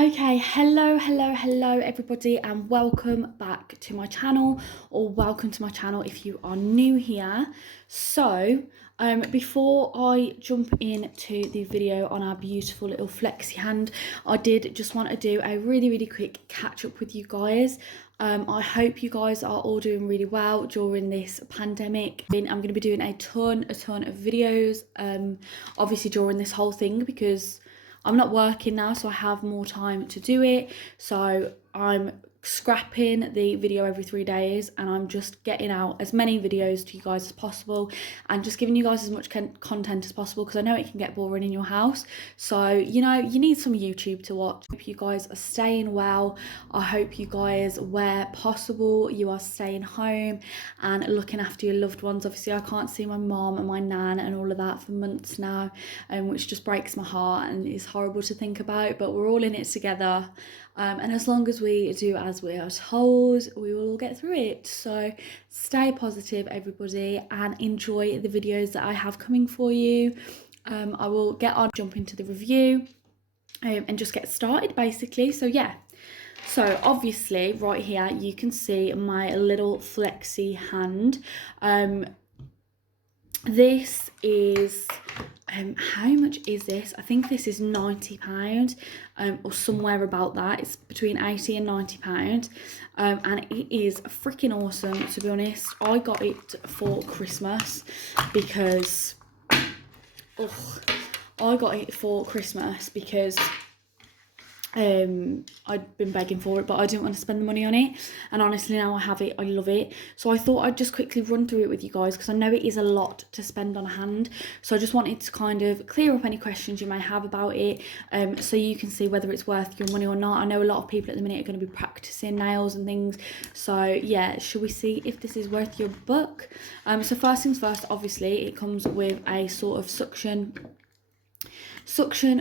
Okay, hello everybody, and welcome back to my channel, or welcome to my channel if you are new here. So before I jump into the video on our beautiful little flexi hand, I did just want to do a really quick catch up with you guys. I hope you guys are all doing really well during this pandemic. I'm going to be doing a ton of videos obviously during this whole thing, because I'm not working now, so I have more time to do it. So I'm scrapping the video every 3 days, and I'm just getting out as many videos to you guys as possible, and just giving you guys as much content as possible, because I know it can get boring in your house. So, you know, you need some YouTube to watch. I hope you guys are staying well. I hope you guys, where possible, you are staying home and looking after your loved ones. Obviously, I can't see my mom and my nan and all of that for months now, which just breaks my heart and is horrible to think about, but we're all in it together. And as long as we do as we are told, we will all get through it. So stay positive, everybody, and enjoy the videos that I have coming for you. I will jump into the review and just get started, basically. So yeah. So obviously right here you can see my little flexi hand. This is how much is this? I think this is £90, or somewhere about that. It's between £80 and £90, and it is freaking awesome, to be honest. I got it for Christmas because I'd been begging for it, but I didn't want to spend the money on it, and honestly now I have it, I love it. So I thought I'd just quickly run through it with you guys, because I know it is a lot to spend on a hand. So I just wanted to kind of clear up any questions you may have about it, so you can see whether it's worth your money or not. I know a lot of people at the minute are going to be practicing nails and things, so yeah, should we see if this is worth your buck? So first things first, obviously it comes with a sort of suction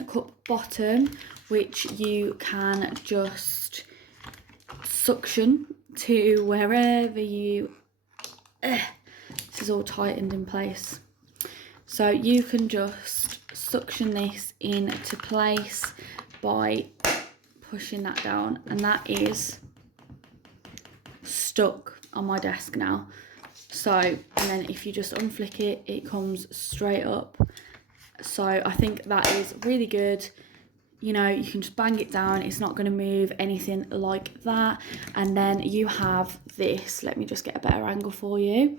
cup bottom, which you can just suction to wherever you this is all tightened in place, so you can just suction this into place by pushing that down, and that is stuck on my desk now. So, and then if you just unflick it, it comes straight up. So I think that is really good. You know, you can just bang it down, it's not going to move, anything like that. And then you have this, let me just get a better angle for you.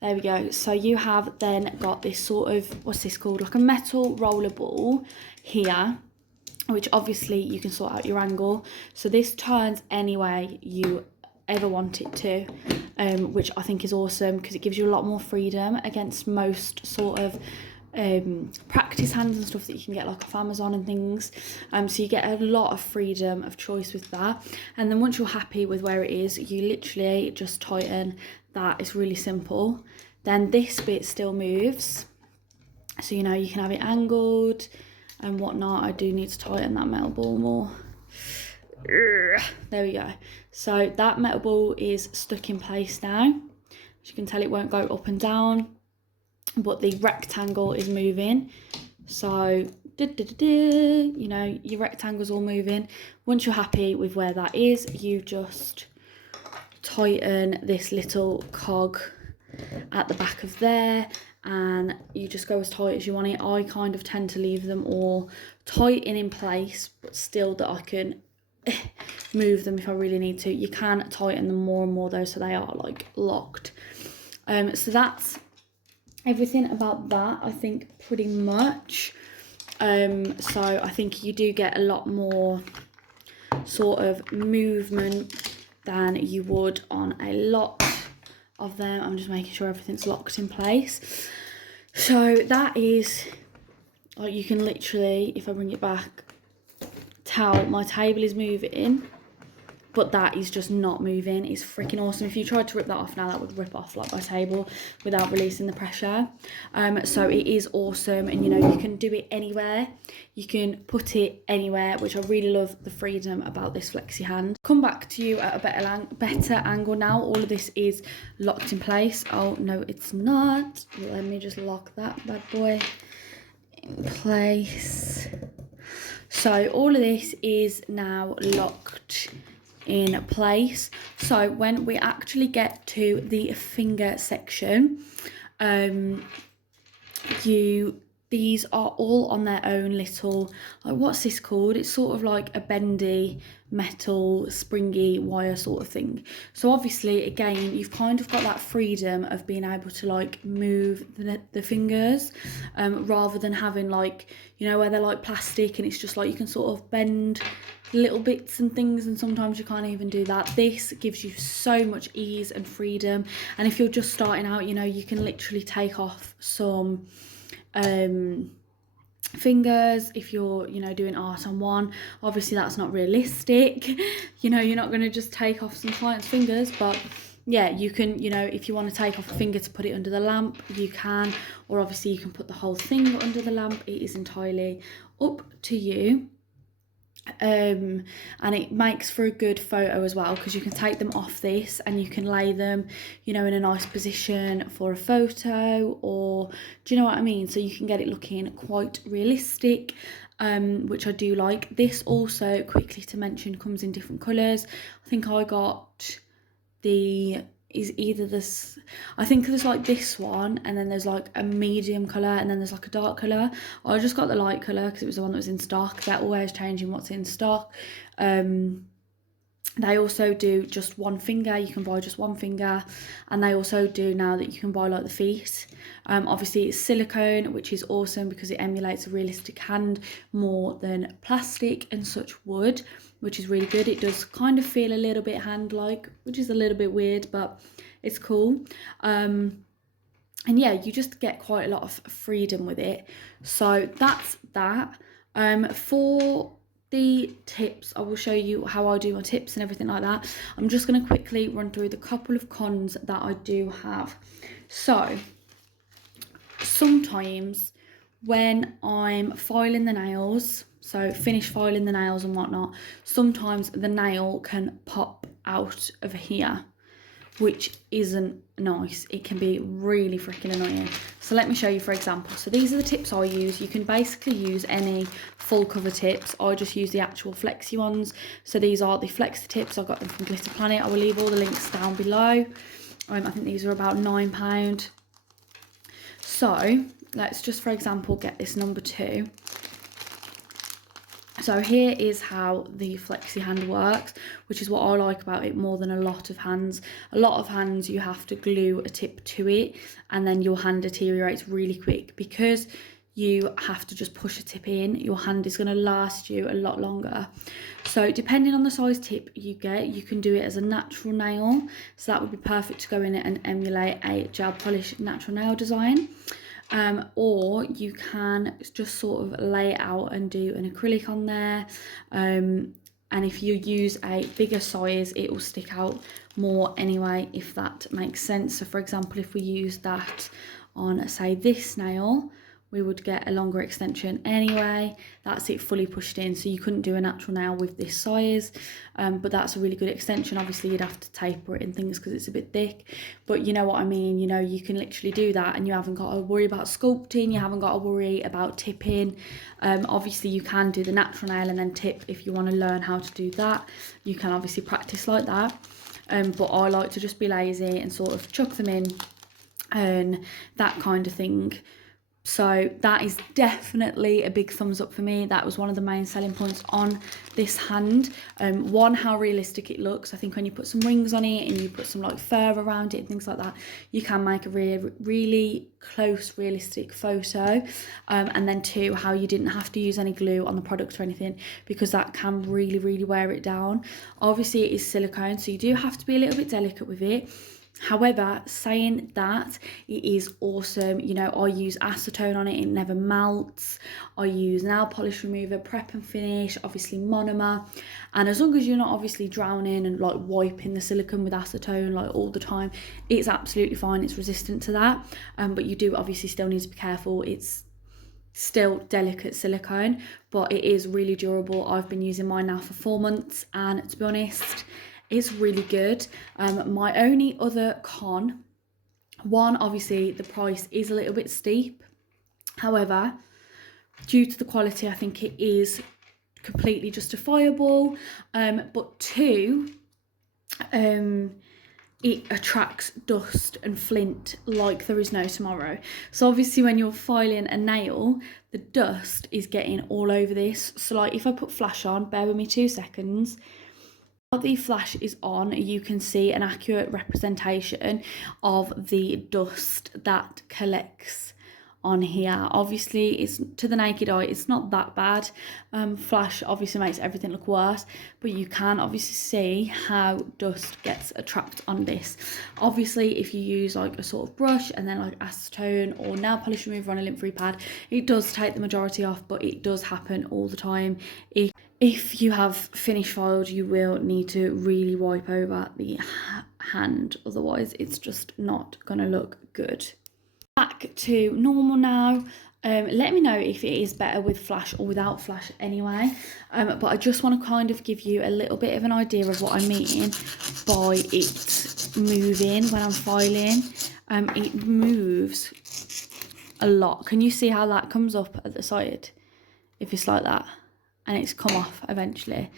There we go. So you have then got this sort of, what's this called, like a metal roller ball here, which obviously you can sort out your angle. So this turns any way you ever want it to, which I think is awesome, because it gives you a lot more freedom against most sort of practice hands and stuff that you can get like off Amazon and things. So you get a lot of freedom of choice with that. And then once you're happy with where it is, you literally just tighten that. It's really simple. Then this bit still moves, so you know you can have it angled and whatnot. I do need to tighten that metal ball more. There we go. So that metal ball is stuck in place now. As you can tell, it won't go up and down, but the rectangle is moving. So you know, your rectangle's all moving. Once you're happy with where that is, you just tighten this little cog at the back of there, and you just go as tight as you want it. I kind of tend to leave them all tight in place, but still that I can move them if I really need to. You can tighten them more and more though, so they are like locked. So that's everything about that, I think, pretty much. So I think you do get a lot more sort of movement than you would on a lot of them. I'm just making sure everything's locked in place. So that is, like, you can literally, if I bring it back, tell my table is moving, but that is just not moving. It's freaking awesome. If you tried to rip that off now, that would rip off like my table without releasing the pressure. So it is awesome, and you know, you can do it anywhere. You can put it anywhere, which I really love the freedom about this flexi hand. Come back to you at a better angle now. All of this is locked in place. Oh no, it's not. Let me just lock that bad boy in place. So all of this is now locked in place. So when we actually get to the finger section, these are all on their own little, like, what's this called? It's sort of like a bendy metal springy wire sort of thing. So obviously, again, you've kind of got that freedom of being able to like move the fingers, rather than having, like, you know, where they're like plastic and it's just like you can sort of bend little bits and things, and sometimes you can't even do that. This gives you so much ease and freedom, and if you're just starting out, you know, you can literally take off some fingers if you're, you know, doing art on one. Obviously that's not realistic, you know, you're not going to just take off some clients' fingers, but yeah, you can, you know, if you want to take off a finger to put it under the lamp, you can, or obviously you can put the whole thing under the lamp. It is entirely up to you. And it makes for a good photo as well, because you can take them off this and you can lay them, you know, in a nice position for a photo, or do you know what I mean? So you can get it looking quite realistic, which I do like. This also, quickly to mention, comes in different colours. I think I got is either this, I think there's like this one, and then there's like a medium colour, and then there's like a dark colour. I just got the light colour because it was the one that was in stock. They're always changing what's in stock. They also do just one finger, you can buy just one finger, and they also do now that you can buy like the feet. Obviously it's silicone, which is awesome because it emulates a realistic hand more than plastic and such would, which is really good. It does kind of feel a little bit hand-like, which is a little bit weird, but it's cool. And yeah, you just get quite a lot of freedom with it. So that's that. For the tips, I will show you how I do my tips and everything like that. I'm just going to quickly run through the couple of cons that I do have. So sometimes when I'm filing the nails, so finish filing the nails and whatnot, sometimes the nail can pop out of here, which isn't nice. It can be really freaking annoying. So let me show you, for example. So these are the tips I use. You can basically use any full cover tips. I just use the actual Flexi ones. So these are the Flexi tips. I got them from Glitter Planet. I will leave all the links down below. I think these are about £9. So let's just, for example, get this number 2. So here is how the Flexi hand works, which is what I like about it more than a lot of hands. A lot of hands you have to glue a tip to it and then your hand deteriorates really quick. Because you have to just push a tip in, your hand is going to last you a lot longer. So depending on the size tip you get, you can do it as a natural nail. So that would be perfect to go in and emulate a gel polish natural nail design. Or you can just sort of lay it out and do an acrylic on there, and if you use a bigger size it will stick out more anyway, if that makes sense. So for example, if we use that on, say, this nail, we would get a longer extension anyway. That's it fully pushed in, so you couldn't do a natural nail with this size, but that's a really good extension. Obviously you'd have to taper it and things because it's a bit thick, but you know what I mean. You know, you can literally do that and you haven't got to worry about sculpting, you haven't got to worry about tipping. Obviously you can do the natural nail and then tip if you want to learn how to do that. You can obviously practice like that, but I like to just be lazy and sort of chuck them in and that kind of thing. So that is definitely a big thumbs up for me. That was one of the main selling points on this hand. One, how realistic it looks. I think when you put some rings on it and you put some like fur around it and things like that, you can make a really close, realistic photo. And then 2, how you didn't have to use any glue on the product or anything, because that can really wear it down. Obviously it is silicone, so you do have to be a little bit delicate with it. However, saying that, it is awesome. You know, I use acetone on it, it never melts. I use nail polish remover, prep and finish, obviously monomer. And as long as you're not obviously drowning and like wiping the silicone with acetone like all the time, it's absolutely fine. It's resistant to that. But you do obviously still need to be careful. It's still delicate silicone, but it is really durable. I've been using mine now for 4 months, and to be honest, it's really good. My only other con, one, obviously the price is a little bit steep. However, due to the quality, I think it is completely justifiable, but two, it attracts dust and flint like there is no tomorrow. So obviously when you're filing a nail, the dust is getting all over this. So like if I put flash on, bear with me 2 seconds. While the flash is on, you can see an accurate representation of the dust that collects on here. Obviously it's to the naked eye, it's not that bad. Flash obviously makes everything look worse, but you can obviously see how dust gets trapped on this. Obviously if you use like a sort of brush and then like acetone or nail polish remover on a lint-free pad, it does take the majority off, but it does happen all the time. If you have finished filed, you will need to really wipe over the hand, otherwise it's just not gonna look good. Back to normal now. Let me know if it is better with flash or without flash anyway, but I just want to kind of give you a little bit of an idea of what I mean by it moving when I'm filing. It moves a lot. Can you see how that comes up at the side if it's like that, and it's come off eventually?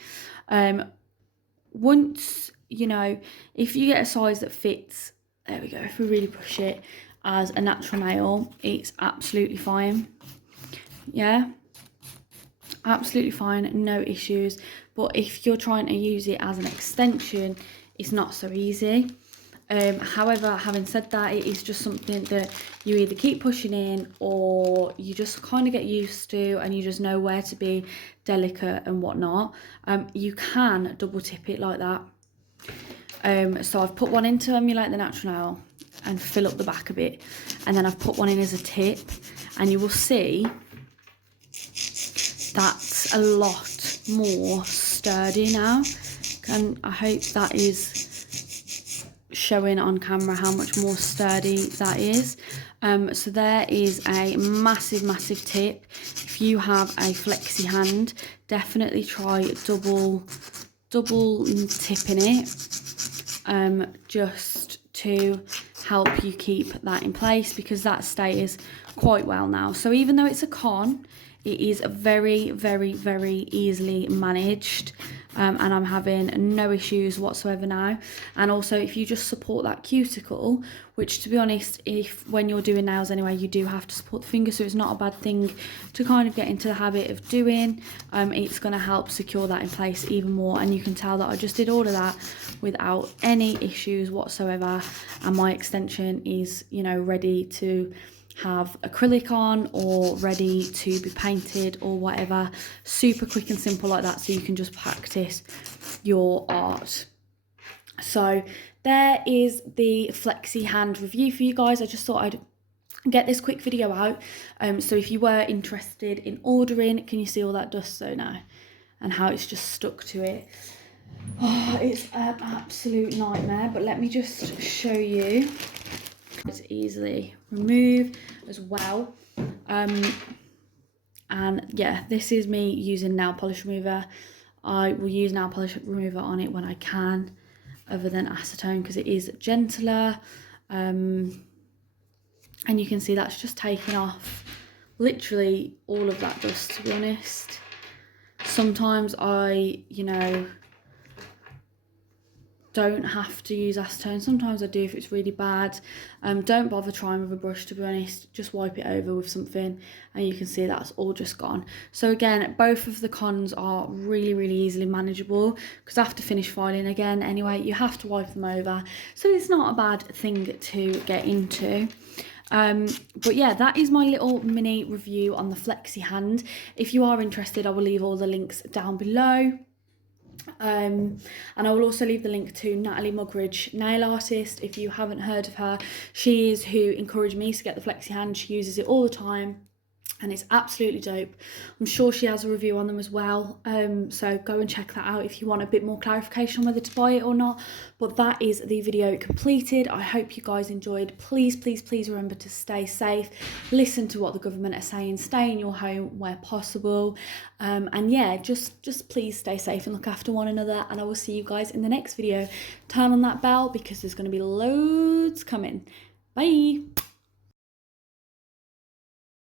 Once, you know, if you get a size that fits, there we go, if we really push it as a natural nail, it's absolutely fine. Yeah, absolutely fine, no issues. But if you're trying to use it as an extension, it's not so easy. However, having said that, it is just something that you either keep pushing in or you just kind of get used to, and you just know where to be delicate and whatnot. You can double tip it like that. So I've put one in to emulate the natural nail and fill up the back a bit, and then I've put one in as a tip, and you will see that's a lot more sturdy now, and I hope that is showing on camera how much more sturdy that is. So there is a massive tip. If you have a flexi hand, definitely try double tipping it, just to help you keep that in place, because that stays quite well now. So even though it's a con, it is very easily managed, and I'm having no issues whatsoever now. And also if you just support that cuticle, which to be honest, if when you're doing nails anyway, you do have to support the finger, so it's not a bad thing to kind of get into the habit of doing. It's going to help secure that in place even more, and you can tell that I just did all of that without any issues whatsoever, and my extension is, you know, ready to have acrylic on or ready to be painted or whatever. Super quick and simple like that, so you can just practice your art. So there is the flexi hand review for you guys. I just thought I'd get this quick video out. So if you were interested in ordering, can you see all that dust though now and how it's just stuck to it? Oh, it's an absolute nightmare, but let me just show you. It's easily removed as well. And yeah, this is me using nail polish remover. I will use nail polish remover on it when I can, other than acetone, because it is gentler. And you can see that's just taking off literally all of that dust, to be honest. Sometimes I, you know, don't have to use acetone. Sometimes I do if it's really bad. Don't bother trying with a brush, to be honest. Just wipe it over with something and you can see that's all just gone. So again, both of the cons are really easily manageable, because after finish filing again anyway, you have to wipe them over, so it's not a bad thing to get into. But yeah, that is my little mini review on the flexi hand. If you are interested, I will leave all the links down below. And I will also leave the link to Natalie Mugridge, nail artist. If you haven't heard of her, she is who encouraged me to get the flexi hand. She uses it all the time and it's absolutely dope. I'm sure she has a review on them as well, so go and check that out if you want a bit more clarification on whether to buy it or not. But that is the video completed. I hope you guys enjoyed. Please remember to stay safe, listen to what the government are saying, stay in your home where possible, and yeah, just please stay safe and look after one another, and I will see you guys in the next video. Turn on that bell because there's going to be loads coming. Bye.